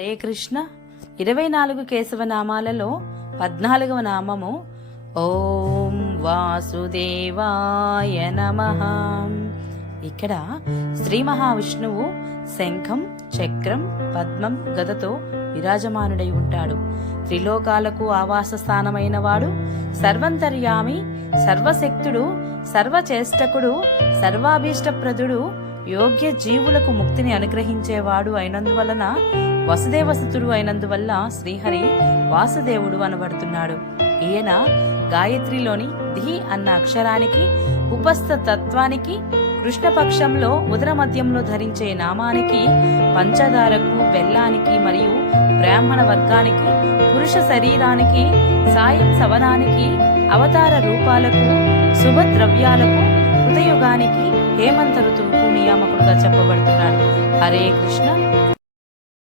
హరే కృష్ణ. ఇరవై నాలుగు కేశవ నామాలలో పద్నాలుగవ నామము. ఓం వాసుదేవాయ నమ. ఇక్కడ శ్రీ మహావిష్ణువు శంఖం చక్రం పద్మం గదతో విరాజమానుడై ఉంటాడు. త్రిలోకాలకు ఆవాస స్థానమైన వాడు సర్వంతర్యామి సర్వశక్తుడు సర్వచేష్టకుడు సర్వాభీష్టప్రదుడు యోగ్య జీవులకు ముక్తిని అనుగ్రహించేవాడు అయినందువలన వసుదేవసుతుడు అయినందువల్ల శ్రీహరి వాసుదేవుడు అనబడుతున్నాడు. ఈయన గాయత్రిలోని ధి అన్న అక్షరానికి ఉపస్థ తత్వానికి కృష్ణపక్షంలో ఉదర మధ్యంలో ధరించే నామానికి పంచదారకు బెల్లానికి మరియు బ్రాహ్మణ వర్గానికి పురుష శరీరానికి సాయం సవనానికి అవతార రూపాలకు శుభద్రవ్యాలకు హృదయుగానికి హేమంత ఋతువుకు నియామకుడుగా చెప్పబడుతున్నాడు హరే కృష్ణ.